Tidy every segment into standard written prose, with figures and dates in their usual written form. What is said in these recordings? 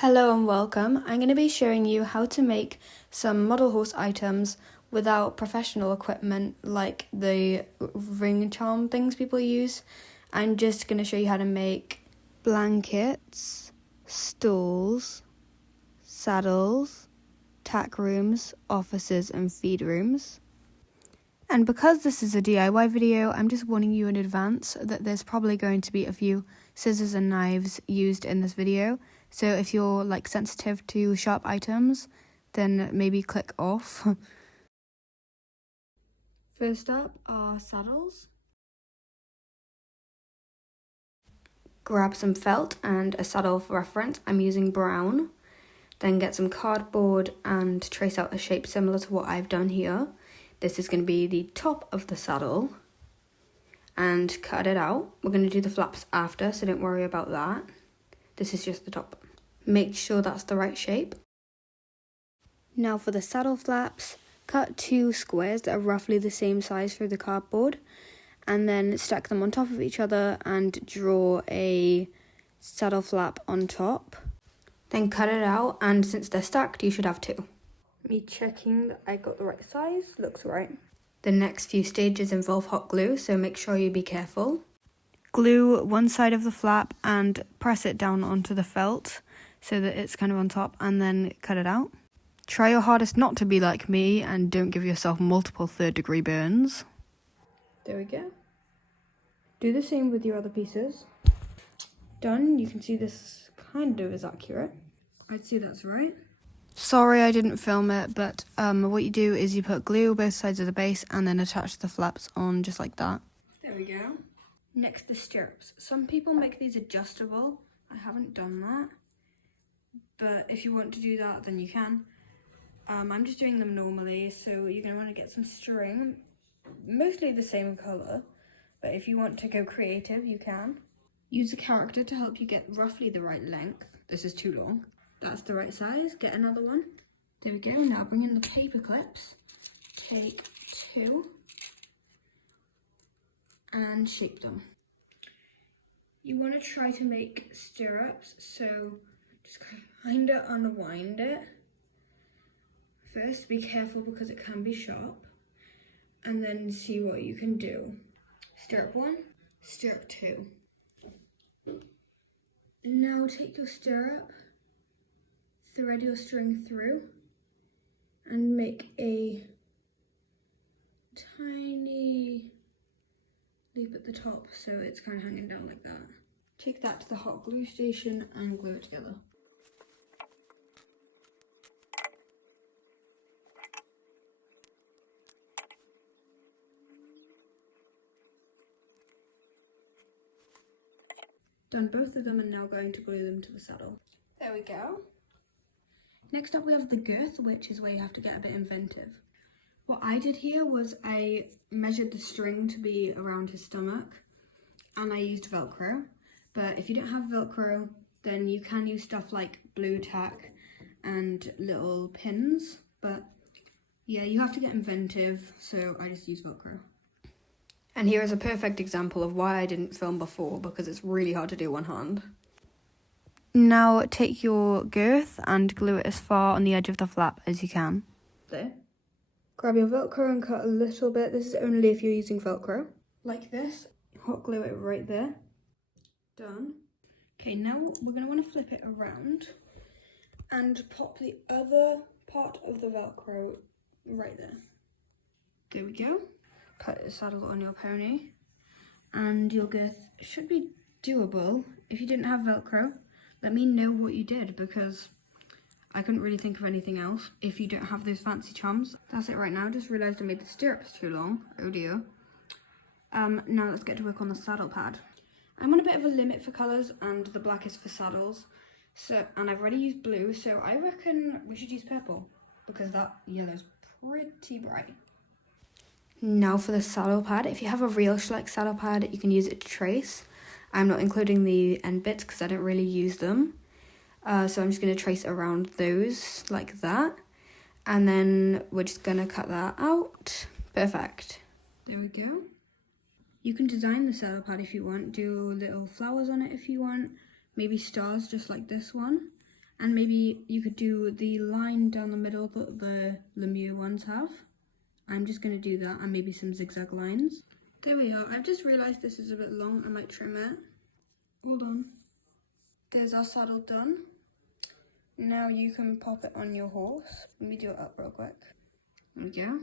Hello and welcome. I'm going to be showing you how to make some model horse items without professional equipment like the ring charm things people use. I'm just going to show you how to make blankets, stools, saddles, tack rooms, offices and feed rooms. And because this is a DIY video, I'm just warning you in advance that there's probably going to be a few scissors and knives used in this video. So if you're sensitive to sharp items, then maybe click off. First up are saddles. Grab some felt and a saddle for reference. I'm using brown. Then get some cardboard and trace out a shape similar to what I've done here. This is going to be the top of the saddle. And cut it out. We're going to do the flaps after, so don't worry about that. This is just the top. Make sure that's the right shape. Now for the saddle flaps, cut 2 squares that are roughly the same size through the cardboard, and then stack them on top of each other and draw a saddle flap on top. Then cut it out, and since they're stacked, you should have 2. Me checking that I got the right size, looks right. The next few stages involve hot glue, so make sure you be careful. Glue one side of the flap and press it down onto the felt so that it's kind of on top, and then cut it out. Try your hardest not to be like me and don't give yourself multiple 3rd-degree burns. There we go. Do the same with your other pieces. Done. You can see this kind of is accurate. I'd say that's right. Sorry I didn't film it, but what you do is you put glue both sides of the base and then attach the flaps on just like that. There we go. Next, the stirrups. Some people make these adjustable. I haven't done that, but if you want to do that, then you can. I'm just doing them normally, so you're going to want to get some string, mostly the same colour, but if you want to go creative, you can. Use a character to help you get roughly the right length. This is too long. That's the right size. Get another one. There we go. Now bring in the paper clips. Take 2 and shape them. You want to try to make stirrups, so just kind of unwind it. First, be careful because it can be sharp, and then see what you can do. Stirrup 1, stirrup 2. Now take your stirrup, thread your string through, and make a tiny loop at the top so it's kind of hanging down like that. Take that to the hot glue station and glue it together. Done both of them and now going to glue them to the saddle. There we go. Next up we have the girth, which is where you have to get a bit inventive. What I did here was I measured the string to be around his stomach and I used Velcro. But if you don't have Velcro, then you can use stuff like blue tack and little pins. But yeah, you have to get inventive, so I just used Velcro. And here is a perfect example of why I didn't film before, because it's really hard to do one hand. Now take your girth and glue it as far on the edge of the flap as you can. There. Grab your Velcro and cut a little bit. This is only if you're using Velcro. Like this. Hot glue it right there. Done. Okay, now we're going to want to flip it around and pop the other part of the Velcro right there. There we go. Put the saddle on your pony and your girth should be doable. If you didn't have Velcro, let me know what you did, because I couldn't really think of anything else if you don't have those fancy charms. That's it right now. Just realised I made the stirrups too long. Oh dear. Now let's get to work on the saddle pad. I'm on a bit of a limit for colours, and the black is for saddles. And I've already used blue, so I reckon we should use purple, because that yellow's pretty bright. Now for the saddle pad. If you have a real Schleich saddle pad, you can use it to trace. I'm not including the end bits because I don't really use them. So I'm just going to trace around those like that. And then we're just going to cut that out. Perfect. There we go. You can design the saddle pad if you want. Do little flowers on it if you want. Maybe stars just like this one. And maybe you could do the line down the middle that the Lemieux ones have. I'm just going to do that, and maybe some zigzag lines. There we are. I've just realised this is a bit long. I might trim it. Hold on. There's our saddle done. Now you can pop it on your horse. Let me do it up real quick. There we go.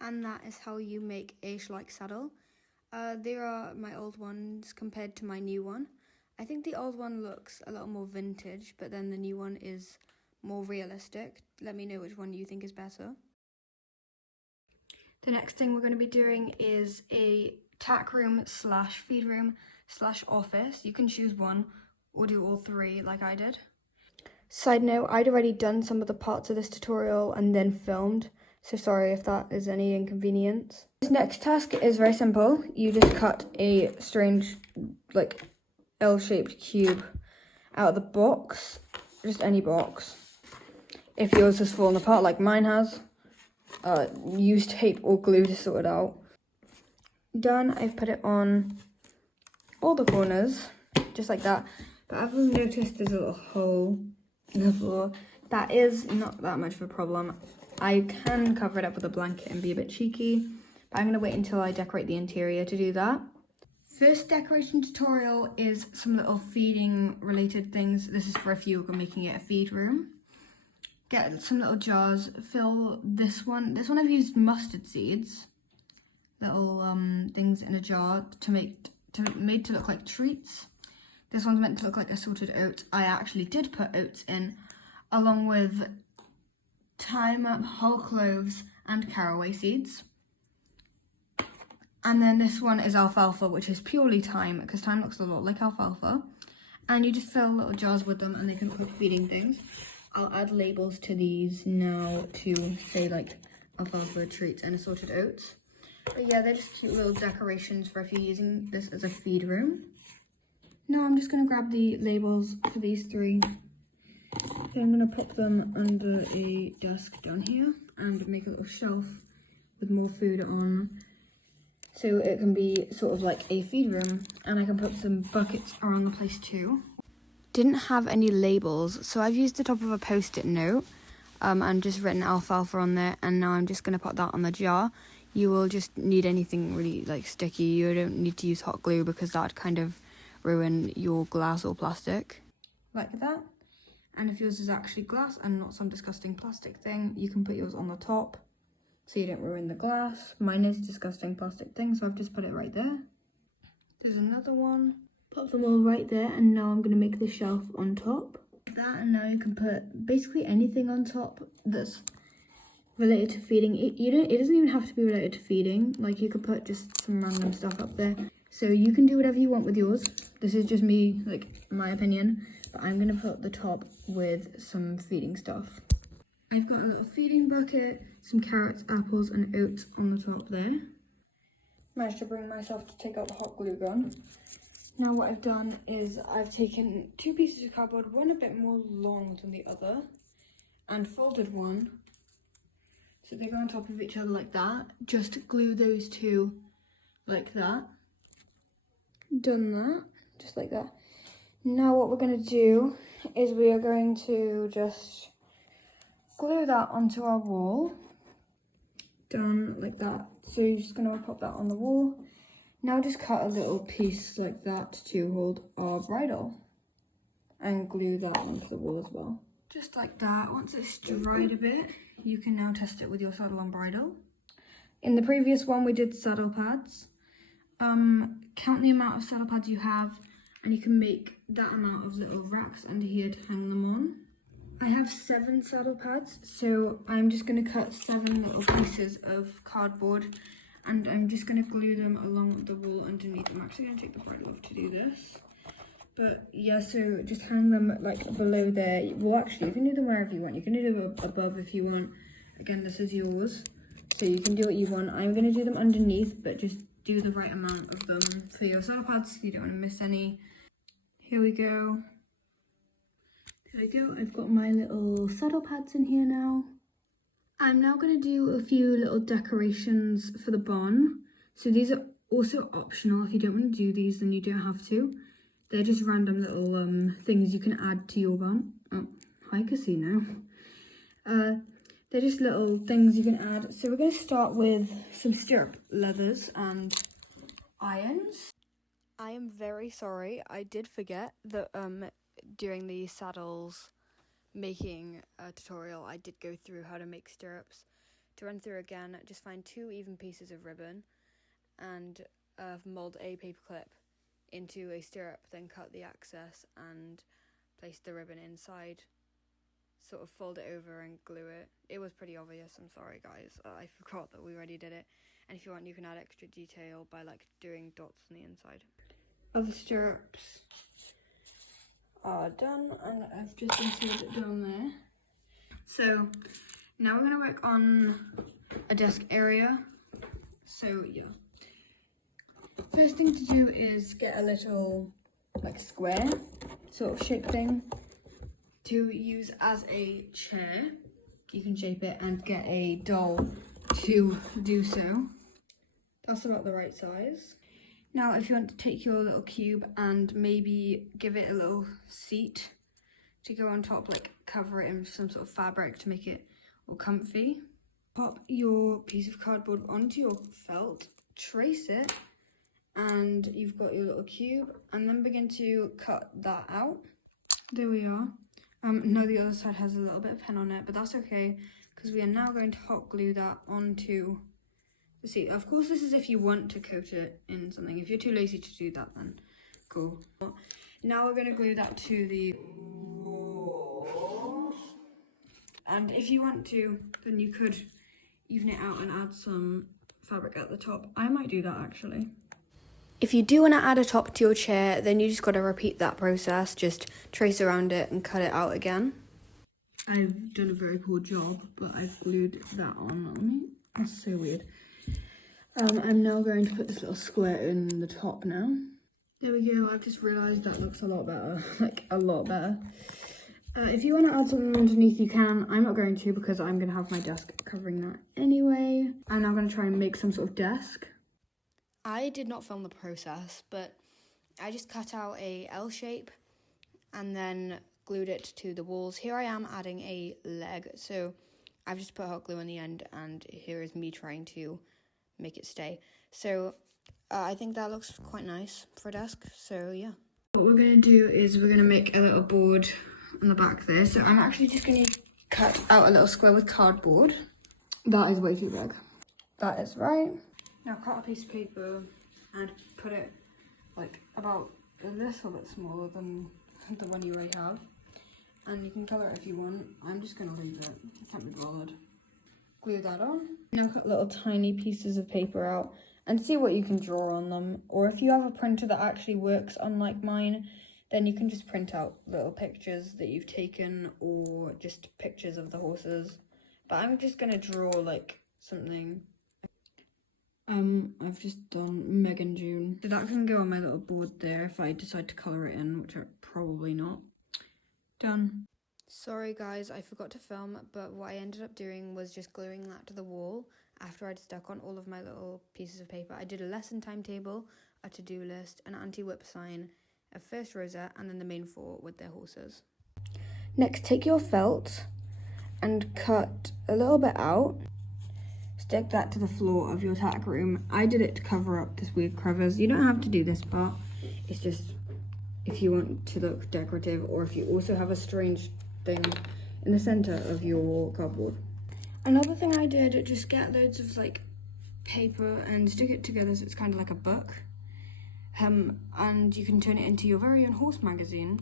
And that is how you make a Schleich saddle. There are my old ones compared to my new one. I think the old one looks a little more vintage, but then the new one is more realistic. Let me know which one you think is better. The next thing we're going to be doing is a tack room slash feed room slash office. You can choose one or do all three like I did. Side note, I'd already done some of the parts of this tutorial and then filmed, so sorry if that is any inconvenience. This next task is very simple. You just cut a strange, like, L-shaped cube out of the box, just any box. If yours has fallen apart like mine has, use tape or glue to sort it out. Done, I've put it on all the corners, just like that. But I've noticed there's a little hole in the floor. That is not that much of a problem. I can cover it up with a blanket and be a bit cheeky, but I'm going to wait until I decorate the interior to do that. First decoration tutorial is some little feeding related things. This is for if you're making it a feed room. Get some little jars, fill this one. This one I've used mustard seeds, little things in a jar made to look like treats. This one's meant to look like assorted oats. I actually did put oats in, along with thyme, whole cloves, and caraway seeds. And then this one is alfalfa, which is purely thyme, because thyme looks a lot like alfalfa. And you just fill little jars with them, and they can look like feeding things. I'll add labels to these now to say like alfalfa treats and assorted oats. But yeah, they're just cute little decorations for if you're using this as a feed room. Now I'm just going to grab the labels for these three. So I'm going to pop them under a desk down here and make a little shelf with more food on, so it can be sort of like a feed room, and I can put some buckets around the place too. Didn't have any labels, so I've used the top of a post-it note and just written alfalfa on there, and now I'm just going to put that on the jar. You will just need anything really like sticky. You don't need to use hot glue because that'd kind of ruin your glass or plastic. Like that. And if yours is actually glass and not some disgusting plastic thing, you can put yours on the top so you don't ruin the glass. Mine is disgusting plastic thing, so I've just put it right there. There's another one. Pop them all right there, and now I'm going to make the shelf on top. That, and now you can put basically anything on top that's related to feeding. It doesn't even have to be related to feeding. Like, you could put just some random stuff up there. So you can do whatever you want with yours. This is just me, like, my opinion. But I'm going to put the top with some feeding stuff. I've got a little feeding bucket, some carrots, apples, and oats on the top there. Managed to bring myself to take out the hot glue gun. Now what I've done is I've taken two pieces of cardboard, one a bit more long than the other, and folded one so they go on top of each other like that. Just glue those two like that. Done that, just like that. Now what we're going to do is we are going to just glue that onto our wall. Done like that. So you're just going to pop that on the wall. Now just cut a little piece like that to hold our bridle and glue that onto the wall as well. Just like that. Once it's dried a bit, you can now test it with your saddle and bridle. In the previous one, we did saddle pads. Count the amount of saddle pads you have, and you can make that amount of little racks under here to hang them on. I have 7 saddle pads, so I'm just going to cut 7 little pieces of cardboard, and I'm just going to glue them along the wall underneath. I'm actually going to take the bridle off to do this. But yeah, so just hang them like below there. Well, actually, you can do them wherever you want. You can do them above if you want. Again, this is yours, so you can do what you want. I'm going to do them underneath, but just do the right amount of them for your saddle pads. You don't want to miss any. Here we go. There we go. I've got my little saddle pads in here now. I'm now going to do a few little decorations for the barn. So these are also optional. If you don't want to do these, then you don't have to. They're just random little things you can add to your barn. Oh, Hi Casino. They're just little things you can add. So we're going to start with some stirrup leathers and irons. I am very sorry. I did forget that during the saddles making tutorial, I did go through how to make stirrups. To run through again, just find 2 even pieces of ribbon and mold a paper clip into a stirrup, then cut the excess and place the ribbon inside. Sort of fold it over and glue it. It was pretty obvious, I'm sorry guys. I forgot that we already did it. And if you want, you can add extra detail by like doing dots on the inside. Other stirrups are done, and I've just inserted it down there. So now we're going to work on a desk area. So yeah, first thing to do is get a little like square sort of shape thing to use as a chair. You can shape it and get a doll to do so. That's about the right size. Now if you want to take your little cube and maybe give it a little seat to go on top, like cover it in some sort of fabric to make it all comfy. Pop your piece of cardboard onto your felt, trace it, and you've got your little cube, and then begin to cut that out. There we are. No, the other side has a little bit of pen on it, but that's okay because we are now going to hot glue that onto the seat. Of course, this is if you want to coat it in something. If you're too lazy to do that, then cool. Now we're going to glue that to the wall. And if you want to, then you could even it out and add some fabric at the top. I might do that actually. If you do want to add a top to your chair, then you just got to repeat that process. Just trace around it and cut it out again. I've done a very poor job, but I've glued that on. That's so weird. I'm now going to put this little square in the top now. There we go. I've just realised that looks a lot better. Like, a lot better. If you want to add something underneath, you can. I'm not going to because I'm going to have my desk covering that anyway. I'm now going to try and make some sort of desk. I did not film the process, but I just cut out a L shape and then glued it to the walls. Here I am adding a leg, so I've just put hot glue on the end, and here is me trying to make it stay. So I think that looks quite nice for a desk, so yeah. What we're going to do is we're going to make a little board on the back there. So I'm actually just going to cut out a little square with cardboard. That is way too big. That is right. Now cut a piece of paper and put it like about a little bit smaller than the one you already have. And you can colour it if you want. I'm just going to leave it. I can't be bothered. Glue that on. Now cut little tiny pieces of paper out and see what you can draw on them. Or if you have a printer that actually works unlike mine, then you can just print out little pictures that you've taken or just pictures of the horses. But I'm just going to draw like something. I've just done Meg and June. So that can go on my little board there if I decide to colour it in, which I probably not. Done. Sorry guys, I forgot to film, but what I ended up doing was just gluing that to the wall after I'd stuck on all of my little pieces of paper. I did a lesson timetable, a to-do list, an anti-whip sign, a first rosette, and then the main 4 with their horses. Next, take your felt and cut a little bit out. Stick that to the floor of your tack room. I did it to cover up this weird crevice. You don't have to do this part. It's just if you want to look decorative, or if you also have a strange thing in the center of your cardboard. Another thing I did, just get loads of like paper and stick it together so it's kind of like a book. And you can turn it into your very own horse magazine.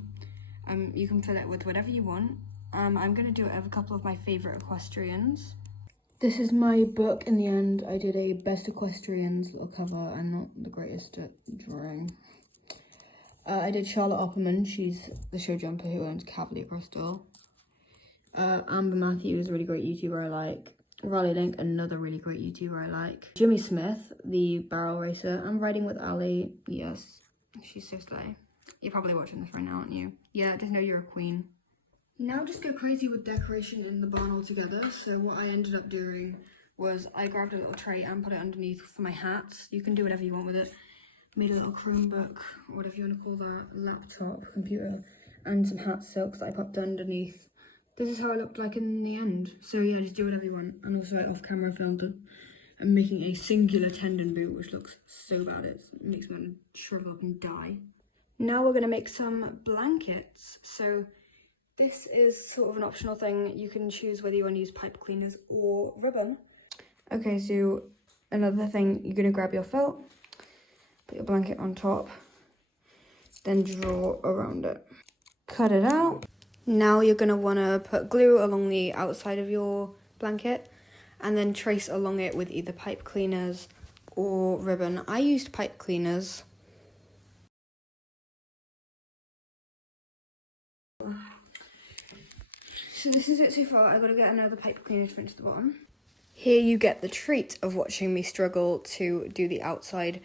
You can fill it with whatever you want. I'm gonna do it of a couple of my favorite equestrians. This is my book in the end. I did a best equestrians little cover. I'm not the greatest at drawing. I did Charlotte Opperman. She's the show jumper who owns Cavalier Crystal. Amber Matthews, a really great YouTuber I like. Riley Link, another really great YouTuber I like. Jimmy Smith, the barrel racer. I'm riding with Ali. Yes, she's so slay. You're probably watching this right now, aren't you? Yeah, just know you're a queen. Now just go crazy with decoration in the barn altogether. So what I ended up doing was I grabbed a little tray and put it underneath for my hats. You can do whatever you want with it. Made a little Chromebook, or whatever you want to call that, laptop, computer, and some hat silks that I popped underneath this is how it looked like in the end. So yeah, just do whatever you want. And also I off camera filmed it. I'm making a singular tendon boot, which looks so bad. It makes me want to shrivel up and die. Now we're going to make some blankets. So this is sort of an optional thing. You can choose whether you want to use pipe cleaners or ribbon. Okay, so another thing, you're going to grab your felt, put your blanket on top, then draw around it. Cut it out. Now you're going to want to put glue along the outside of your blanket and then trace along it with either pipe cleaners or ribbon. I used pipe cleaners. So this is it so far. I've got to get another pipe cleaner to finish the bottom. Here you get the treat of watching me struggle to do the outside.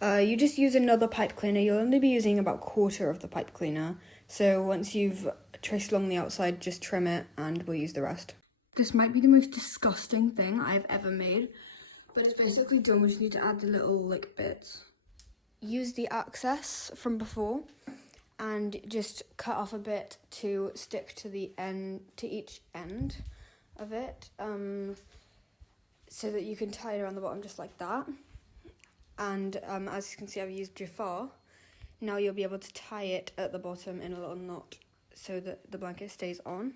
You just use another pipe cleaner. You'll only be using about a quarter of the pipe cleaner. So once you've traced along the outside, just trim it and we'll use the rest. This might be the most disgusting thing I've ever made, but it's basically done. We just need to add the little like bits. Use the access from before and just cut off a bit to stick to the end, to each end of it, so that you can tie it around the bottom just like that. And as you can see, I've used Jafar. Now you'll be able to tie it at the bottom in a little knot so that the blanket stays on.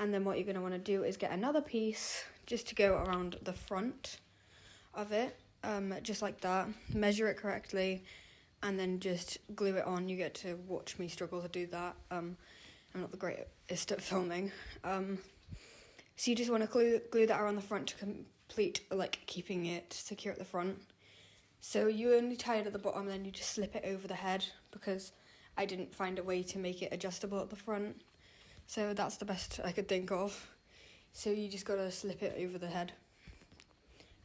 And then what you're going to want to do is get another piece just to go around the front of it, just like that. Measure it correctly and then just glue it on. You get to watch me struggle to do that. I'm not the greatest at filming. So you just want to glue that around the front to complete, like, keeping it secure at the front. So you only tie it at the bottom and then you just slip it over the head because I didn't find a way to make it adjustable at the front. So that's the best I could think of. So you just gotta slip it over the head.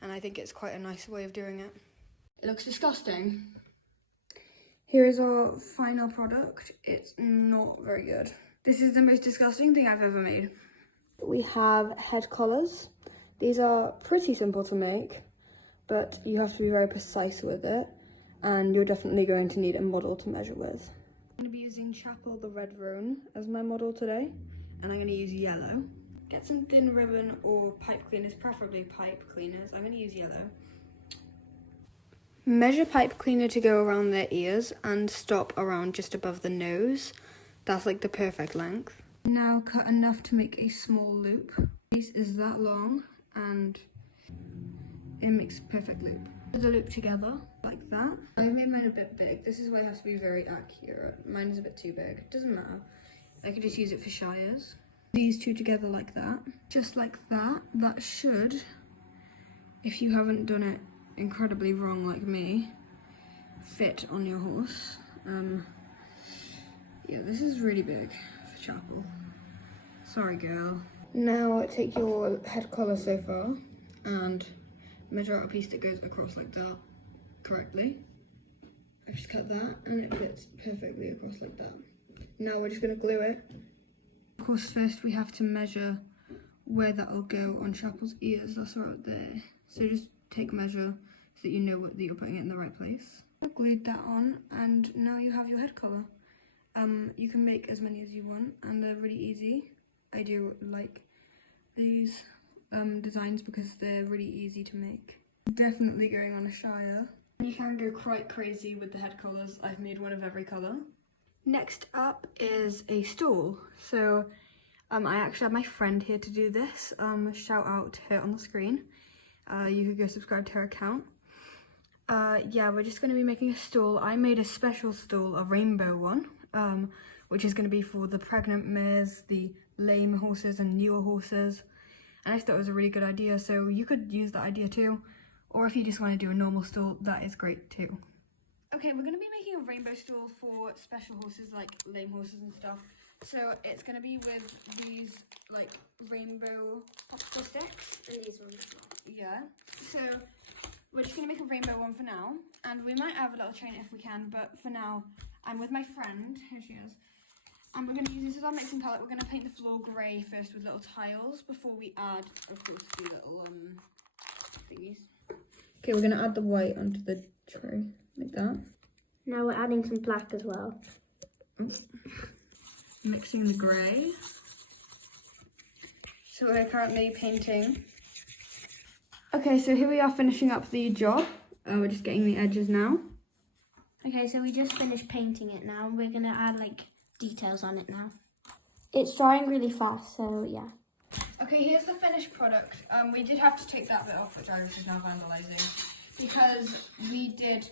And I think it's quite a nice way of doing it. It looks disgusting. Here is our final product. It's not very good. This is the most disgusting thing I've ever made. We have head collars. These are pretty simple to make, but you have to be very precise with it. And you're definitely going to need a model to measure with. I'm going to be using Chapel the Red Roan as my model today, and I'm going to use yellow. Get some thin ribbon or pipe cleaners, preferably pipe cleaners. I'm going to use yellow. Measure pipe cleaner to go around their ears and stop around just above the nose. That's like the perfect length. Now cut enough to make a small loop. This is that long and it makes a perfect loop. Put the loop together like that. I've made mine a bit big. This is why it has to be very accurate. Mine is a bit too big. Doesn't matter. I could just use it for shires. These two together like that. Just like that. That should, if you haven't done it incredibly wrong like me, fit on your horse. Yeah, this is really big for Chapel. Sorry, girl. Now take your head collar so far and measure out a piece that goes across like that correctly. I just cut that and it fits perfectly across like that. Now we're just going to glue it. Of course, first we have to measure where that'll go on Chapel's ears. That's right there. So just take measure so that you know that you're putting it in the right place. I glued that on and now you have your head collar. You can make as many as you want and they're really easy. I do like these designs because they're really easy to make. Definitely going on a shire. You can go quite crazy with the head collars. I've made one of every colour. Next up is a stool. So I actually have my friend here to do this. Shout out to her on the screen. You could go subscribe to her account. Yeah, we're just going to be making a stool. I made a special stool, a rainbow one, which is going to be for the pregnant mares, the lame horses and newer horses. And I thought it was a really good idea, so you could use that idea too. Or if you just want to do a normal stool, that is great too. Okay, we're going to be making a rainbow stool for special horses like lame horses and stuff. So it's going to be with these like rainbow popsicle sticks. And these ones as well. Yeah. So we're just going to make a rainbow one for now. And we might have a little chain if we can, but for now I'm with my friend. Here she is. And we're going to use this as our mixing palette. We're going to paint the floor grey first with little tiles before we add, of course, the little thingies. Okay, we're going to add the white onto the tray, like that. Now we're adding some black as well. Mixing the grey. So we're currently painting. Okay, so here we are finishing up the job. We're just getting the edges now. Okay, so we just finished painting it now. We're going to add like details on it now. It's drying really fast, so yeah. Okay, here's the finished product. We did have to take that bit off, which I was just now vandalising, because we did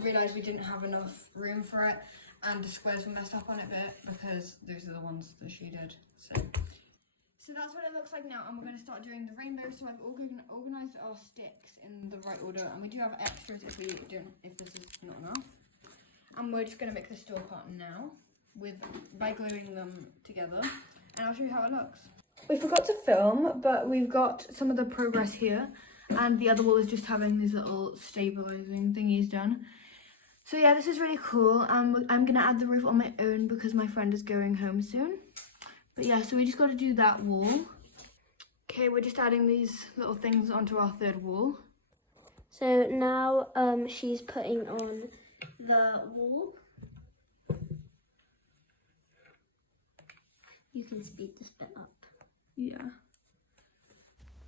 realise we didn't have enough room for it, and the squares were messed up on it a bit, because those are the ones that she did. So that's what it looks like now, and we're going to start doing the rainbow. So I've organised our sticks in the right order, and we do have extras if this is not enough. And we're just going to make the store part now by gluing them together, and I'll show you how it looks. We forgot to film, but we've got some of the progress here, and the other wall is just having these little stabilising thingies done. So yeah, this is really cool. I'm going to add the roof on my own because my friend is going home soon. But yeah, so we just got to do that wall. Okay, we're just adding these little things onto our third wall. So now she's putting on the wall. You can speed this bit up. Yeah.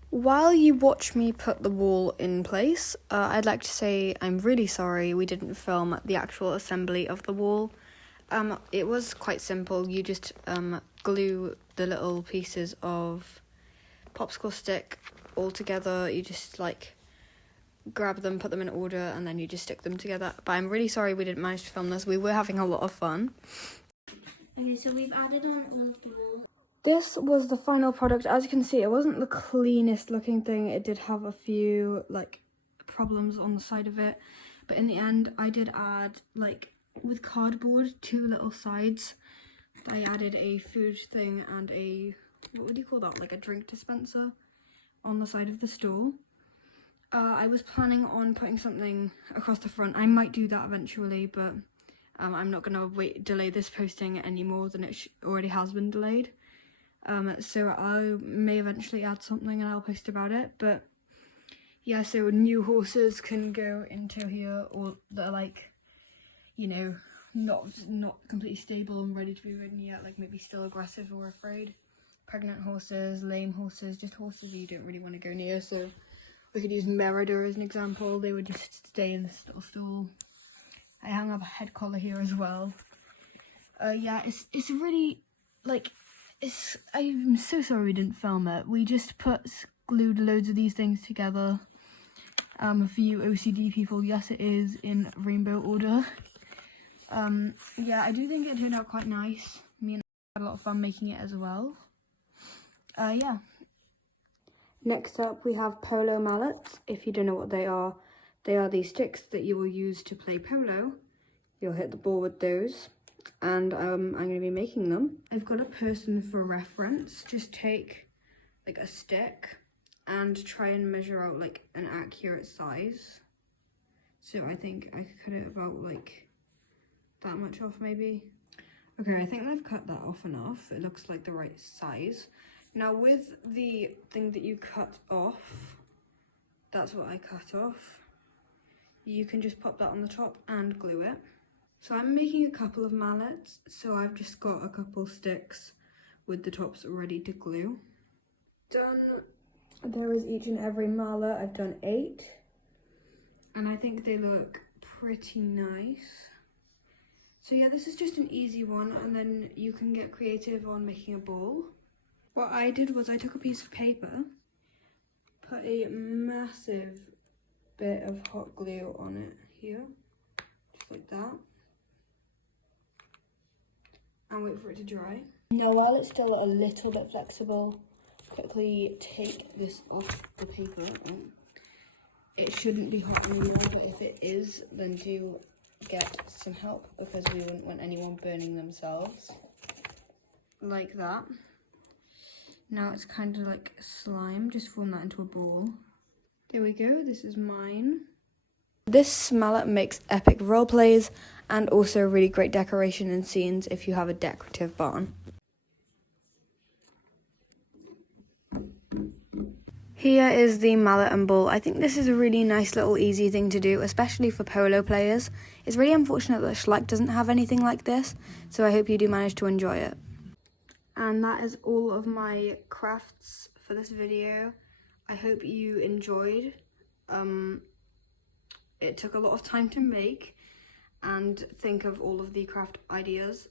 While you watch me put the wall in place, I'd like to say I'm really sorry we didn't film the actual assembly of the wall. It was quite simple. You just glue the little pieces of popsicle stick all together. You just like grab them, put them in order, and then you just stick them together. But I'm really sorry we didn't manage to film this. We were having a lot of fun. Okay, so we've added on all of the wall. This was the final product. As you can see, it wasn't the cleanest looking thing. It did have a few like problems on the side of it. But in the end, I did add like with cardboard 2 little sides. I added a food thing and a, what would you call that, like a drink dispenser on the side of the stall. I was planning on putting something across the front. I might do that eventually, but I'm not going to delay this posting any more than it already has been delayed. So I may eventually add something and I'll post about it. But yeah, so new horses can go into here, or that are like, you know, not completely stable and ready to be ridden yet, like maybe still aggressive or afraid. Pregnant horses, lame horses, just horses you don't really want to go near. So we could use Merida as an example. They would just stay in this little stall. I hung up a head collar here as well. Yeah, it's really like I'm so sorry we didn't film it. We just glued loads of these things together. For you OCD people, yes, it is in rainbow order. Yeah, I do think it turned out quite nice. Me and I had a lot of fun making it as well. Yeah. Next up, we have polo mallets. If you don't know what they are these sticks that you will use to play polo. You'll hit the ball with those, and I'm going to be making them. I've got a person for reference. Just take like a stick and try and measure out like an accurate size. So I think I could cut it about like that much off maybe. Okay, I think I've cut that off enough. It looks like the right size. Now with the thing that you cut off, that's what I cut off. You can just pop that on the top and glue it. So I'm making a couple of mallets, so I've just got a couple sticks with the tops ready to glue. Done. There is each and every mallet. I've done 8. And I think they look pretty nice. So yeah, this is just an easy one, and then you can get creative on making a ball. What I did was I took a piece of paper, put a massive bit of hot glue on it here, just like that, and wait for it to dry. Now while it's still a little bit flexible, quickly take this off the paper. It shouldn't be hot anymore, but if it is, then do get some help, because we wouldn't want anyone burning themselves. Like that. Now it's kind of like slime, just form that into a ball. There we go, this is mine. This mallet makes epic role plays and also really great decoration and scenes if you have a decorative barn. Here is the mallet and ball. I think this is a really nice little easy thing to do, especially for polo players. It's really unfortunate that Schleich doesn't have anything like this, so I hope you do manage to enjoy it. And that is all of my crafts for this video. I hope you enjoyed. It took a lot of time to make and think of all of the craft ideas.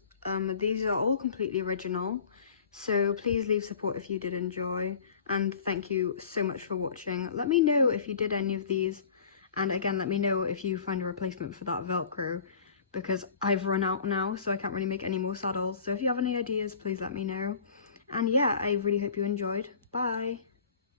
These are all completely original, so please leave support if you did enjoy, and thank you so much for watching. Let me know if you did any of these, and again, let me know if you find a replacement for that Velcro, because I've run out now, so I can't really make any more saddles. So if you have any ideas, please let me know. And yeah, I really hope you enjoyed. Bye!